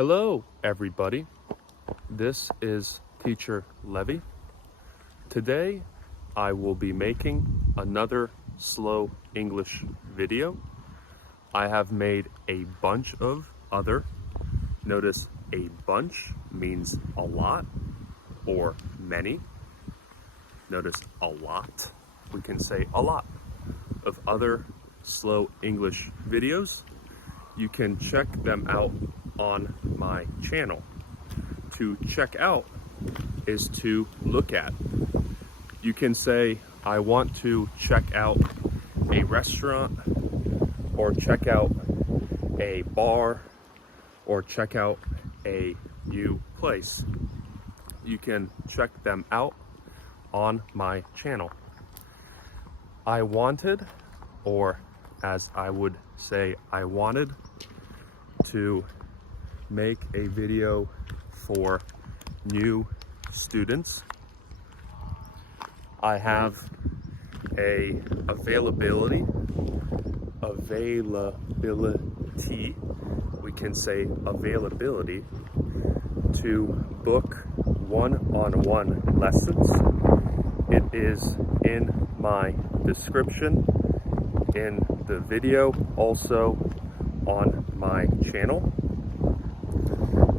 Hello, everybody. This is Teacher Levy. Today, I will be making another slow English video. I have made a bunch of other. Notice a bunch means a lot or many. Notice a lot. We can say a lot of other slow English videos. You can check them out on my channel. To check out is to look at. You can say, I want to check out a restaurant, or check out a bar, or check out a new place. You can check them out on my channel. I wanted, or as I would say, I wanted to make a video for new students. I have a availability, we can say availability, to book one-on-one lessons. It is in my description in the video, also on my channel.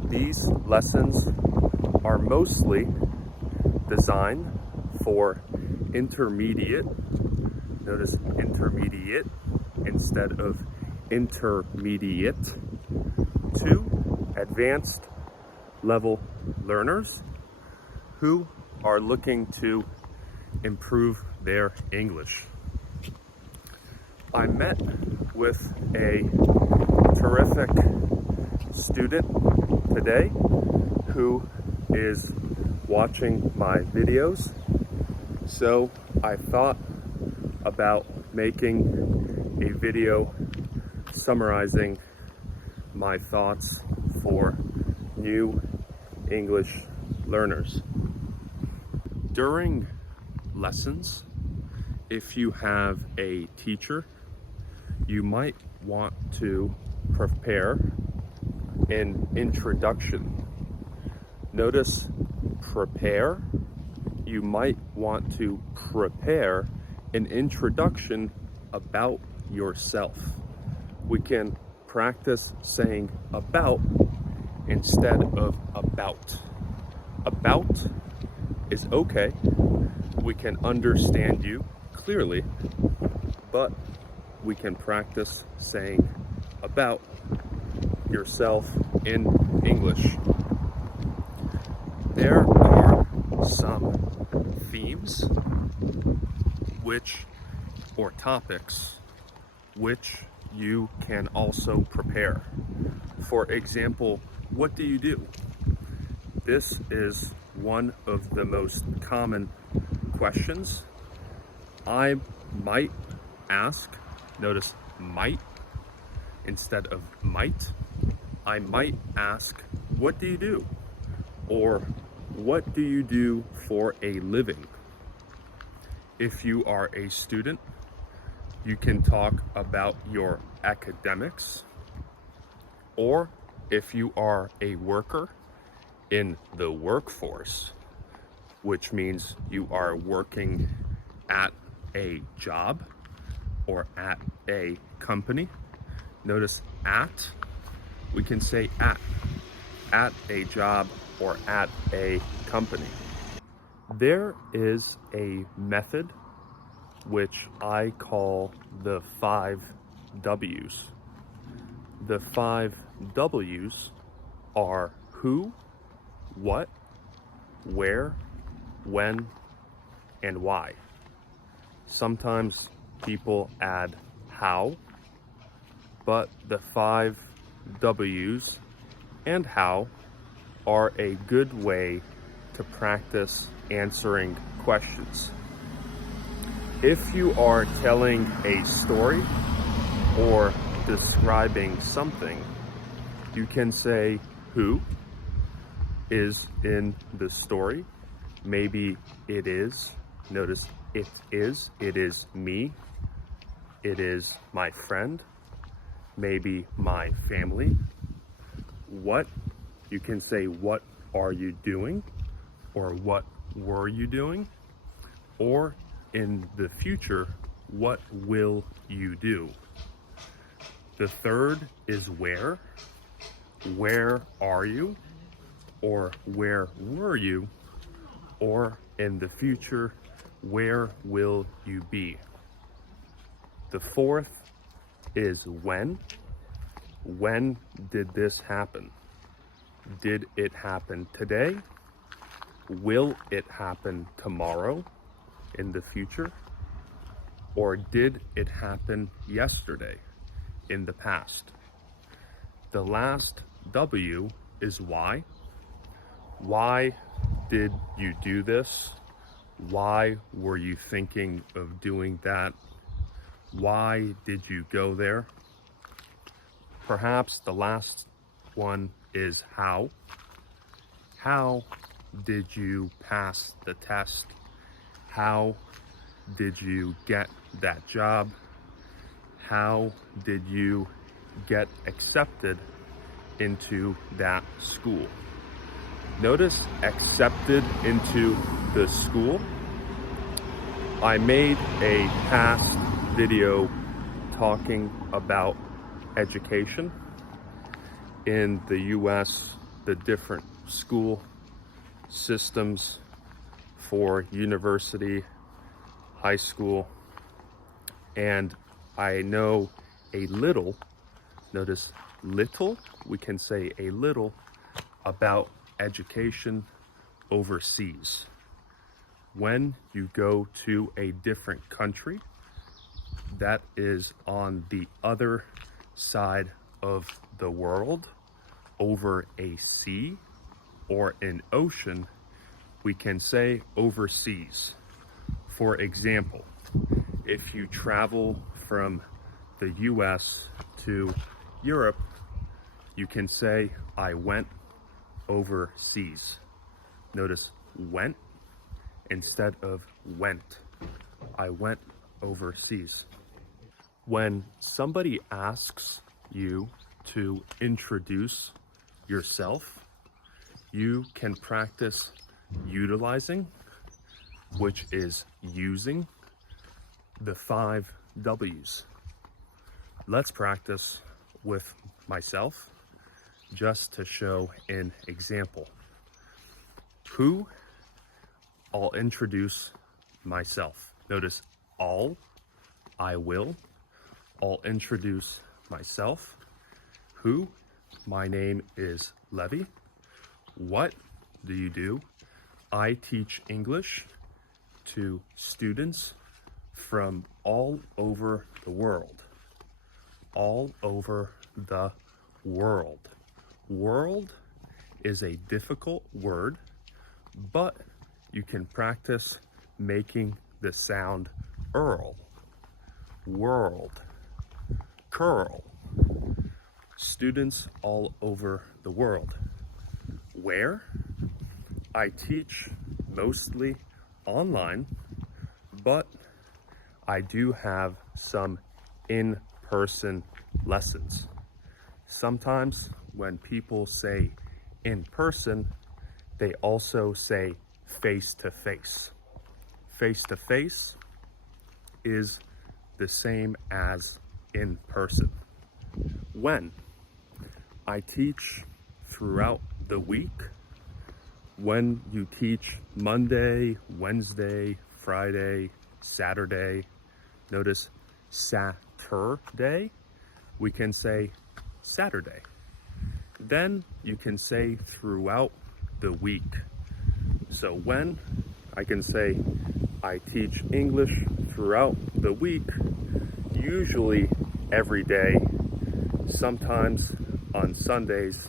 These lessons are mostly designed for intermediate, notice intermediate instead of intermediate, to advanced level learners who are looking to improve their English. I met with a terrific student today who is watching my videos, so I thought about making a video summarizing my thoughts for new English learners. During lessons, if you have a teacher, you might want to prepare an introduction. Notice prepare. You might want to prepare an introduction about yourself. We can practice saying about instead of about. About is okay. We can understand you clearly, but we can practice saying about yourself in English. There are some themes or topics which you can also prepare. For example, what do you do? This is one of the most common questions. I might ask, notice might instead of might. I might ask, what do you do? Or what do you do for a living? If you are a student, you can talk about your academics. Or if you are a worker in the workforce, which means you are working at a job or at a company. Notice at, we can say at a job or at a company. There is a method which I call the 5 W's. The 5 W's are who, what, where, when, and why. Sometimes people add how, but the 5 W's and how are a good way to practice answering questions. If you are telling a story or describing something, you can say who is in the story. Maybe it is. Notice it is me. It is my friend. Maybe my family. What You can say, what are you doing? Or what were you doing? Or in the future, what will you do? The third is where. Where are you? Or where were you? Or in the future, where will you be? The fourth is when. When did this happen? Did it happen today? Will it happen tomorrow, in the future? Or did it happen yesterday, in the past? The last W is why. Why did you do this? Why were you thinking of doing that? Why did you go there? Perhaps the last one is how. How did you pass the test? How did you get that job? How did you get accepted into that school? Notice accepted into the school. I made a past video talking about education in the US, the different school systems for university, high school, and I know a little, notice little, we can say a little about education overseas. When you go to a different country that is on the other side of the world, over a sea or an ocean, we can say overseas. For example, if you travel from the US to Europe, you can say, I went overseas. Notice went instead of went. I went overseas. When somebody asks you to introduce yourself, you can practice utilizing, which is using, the 5 W's. Let's practice with myself just to show an example. Who? I'll introduce myself. Notice all, I will. I'll introduce myself. Who? My name is Levi. What do you do? I teach English to students from all over the world. All over the world. World is a difficult word, but you can practice making the sound earl. World. Curl. Students all over the world. Where? I teach mostly online, but I do have some in-person lessons. Sometimes when people say in person, they also say face-to-face. Face-to-face is the same as in person. When? I teach throughout the week. When you teach Monday, Wednesday, Friday, Saturday, notice Saturday, we can say Saturday. Then you can say throughout the week. So when, I can say I teach English throughout the week, usually every day. Sometimes on Sundays,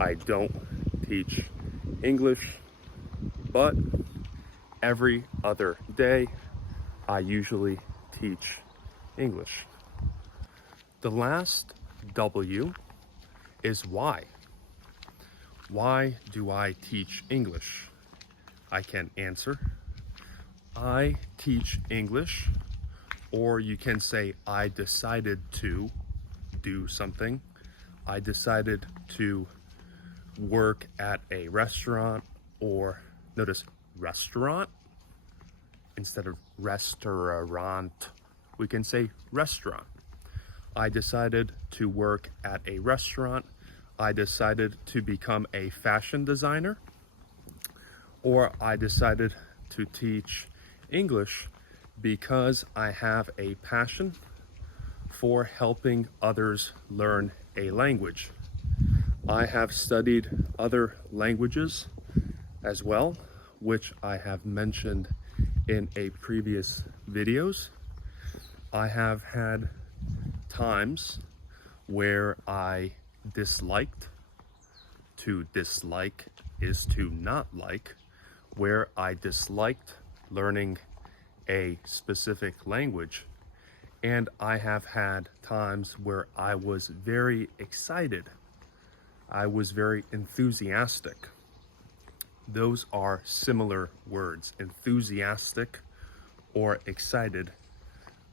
I don't teach English, but every other day, I usually teach English. The last W is why. Why do I teach English? I can answer. I teach English, or you can say I decided to do something. I decided to work at a restaurant, or notice restaurant instead of restaurant, we can say restaurant. I decided to work at a restaurant. I decided to become a fashion designer, or I decided to teach English because I have a passion for helping others learn a language. I have studied other languages as well, which I have mentioned in a previous videos. I have had times where I disliked. To dislike is to not like, where I disliked learning a specific language. And I have had times where I was very excited. I was very enthusiastic. Those are similar words, enthusiastic or excited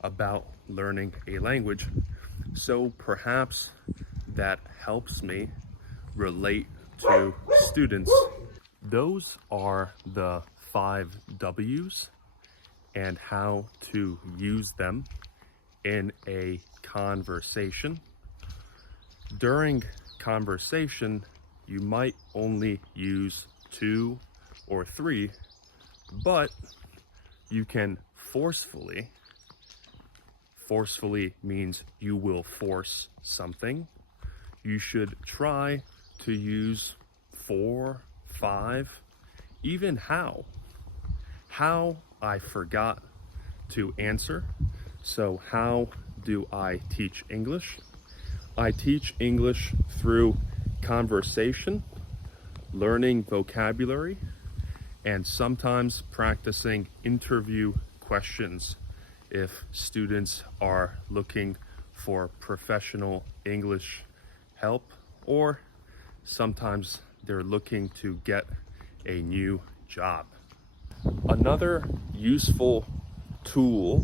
about learning a language. So perhaps that helps me relate to students. Those are the 5 W's and how to use them in a conversation. During conversation, you might only use 2 or 3, but you can forcefully means you will force something. You should try to use 4, 5, even how. How, I forgot to answer. So how do I teach English? I teach English through conversation, learning vocabulary, and sometimes practicing interview questions if students are looking for professional English help, or sometimes they're looking to get a new job. Another useful tool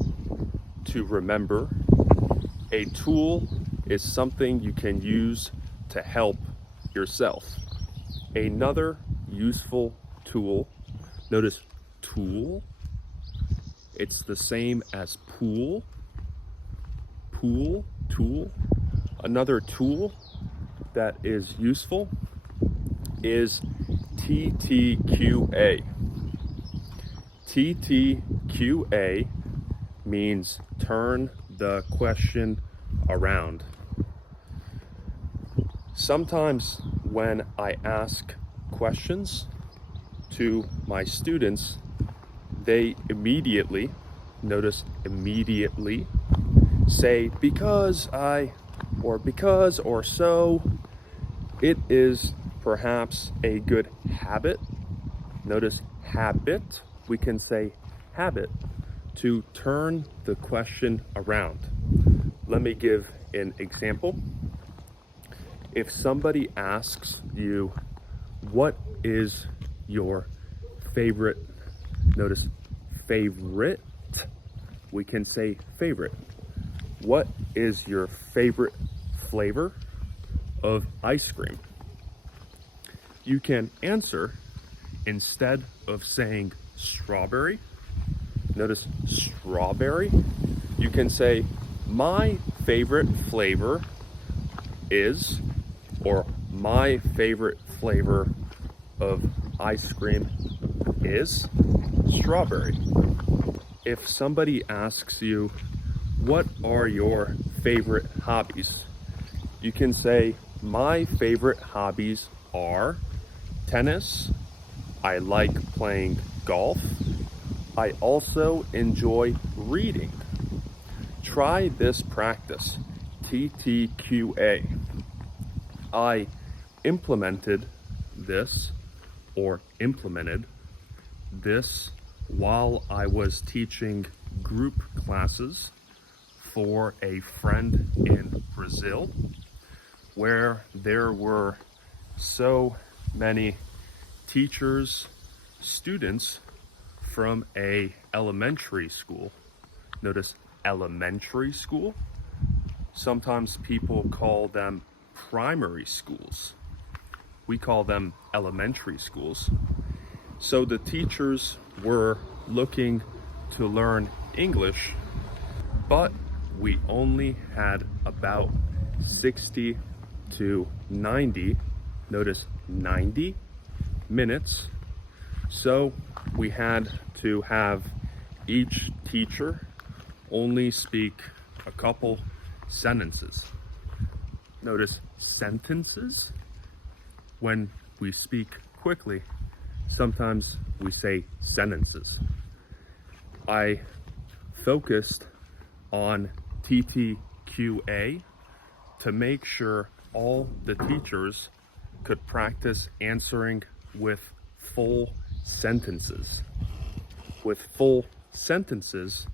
to remember, a tool is something you can use to help yourself. Another useful tool, notice tool, it's the same as pool, tool. Another tool that is useful is TTQA. TTQA means turn the question around. Sometimes when I ask questions to my students, they immediately, notice immediately, say because I, or because, or so. It is perhaps a good habit. Notice habit, we can say habit, to turn the question around. Let me give an example. If somebody asks you, what is your favorite, notice favorite, we can say favorite. What is your favorite flavor of ice cream? You can answer, instead of saying strawberry, notice strawberry, you can say my favorite flavor is, or my favorite flavor of ice cream is strawberry. If somebody asks you, what are your favorite hobbies? You can say, my favorite hobbies are tennis. I like playing golf. I also enjoy reading. Try this practice, TTQA. I implemented this while I was teaching group classes for a friend in Brazil, where there were so many teachers, students from a elementary school. Notice elementary school. Sometimes people call them primary schools. we call them elementary schools. So the teachers were looking to learn English, but we only had about 60 to 90, notice 90 minutes. So we had to have each teacher only speak a couple sentences. Notice sentences. When we speak quickly, sometimes we say sentences. I focused on TTQA to make sure all the teachers could practice answering with full sentences. With full sentences,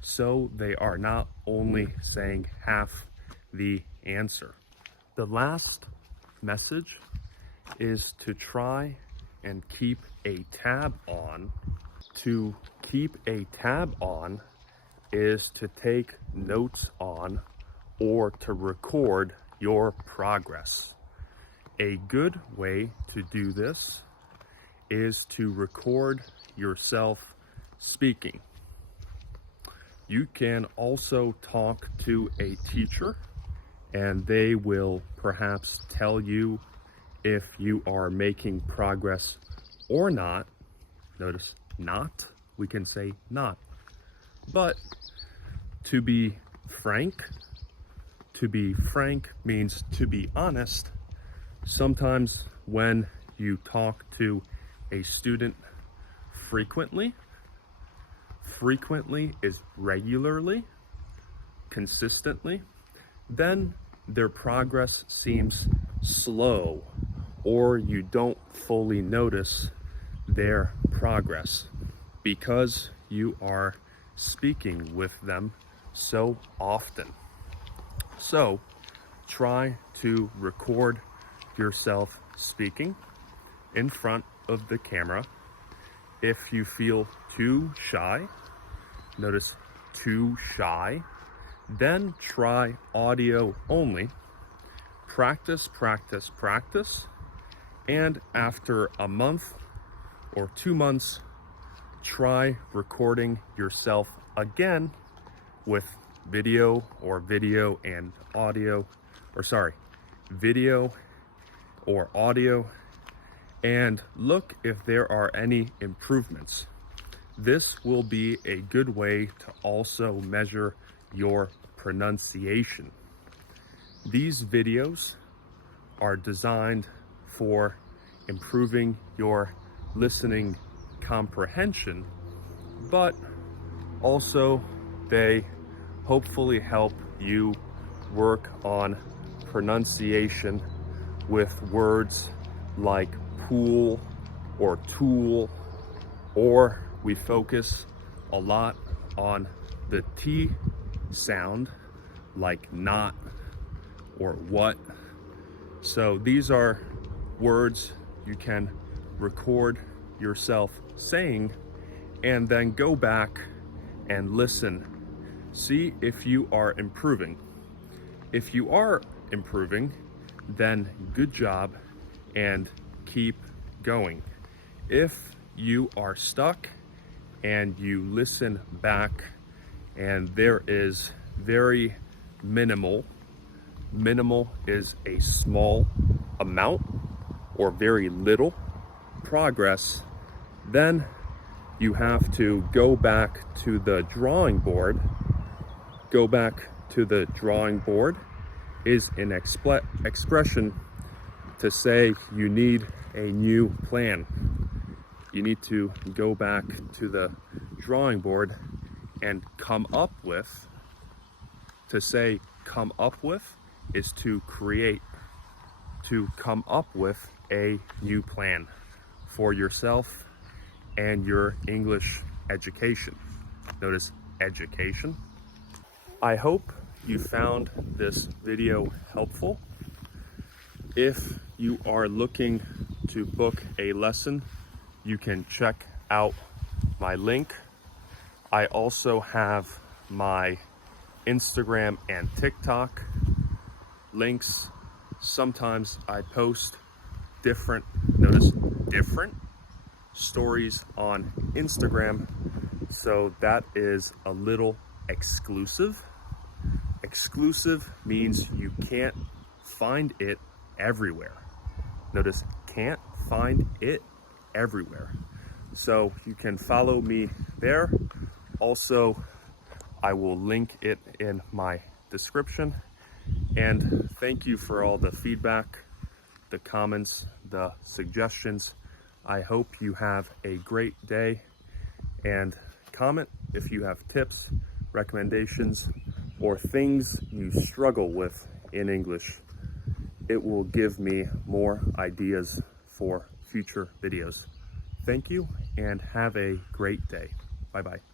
so they are not only saying half the answer. The last message is to try and keep a tab on. To keep a tab on is to take notes on or to record your progress. A good way to do this is to record yourself speaking. You can also talk to a teacher and they will perhaps tell you if you are making progress or not. Notice not, we can say not. But to be frank means to be honest. Sometimes when you talk to a student frequently is regularly, consistently, then their progress seems slow, or you don't fully notice their progress because you are speaking with them so often. So try to record yourself speaking in front of the camera. If you feel too shy, notice too shy, then try audio only. Practice, and after a month or 2 months, try recording yourself again with video and audio, video or audio, and look if there are any improvements. This will be a good way to also measure your pronunciation. These videos are designed for improving your listening comprehension, but also they hopefully help you work on pronunciation with words like pool or tool, or we focus a lot on the T sound like not or what. So these are words you can record yourself saying and then go back and listen. See if you are improving. If you are improving, then good job and keep going. If you are stuck and you listen back and there is very minimal is a small amount or very little progress, then you have to go back to the drawing board. Go back to the drawing board is an expression to say you need a new plan. You need to go back to the drawing board and come up with. To say come up with is to create, to come up with a new plan for yourself and your English education. Notice education. I hope you found this video helpful. If you are looking to book a lesson, you can check out my link. I also have my Instagram and TikTok links. Sometimes I post different stories on Instagram. So that is a little exclusive. Exclusive means you can't find it everywhere. Notice, can't find it everywhere. So you can follow me there. Also, I will link it in my description. And thank you for all the feedback, the comments, the suggestions. I hope you have a great day, and comment if you have tips, recommendations, or things you struggle with in English. It will give me more ideas for future videos. Thank you and have a great day. Bye-bye.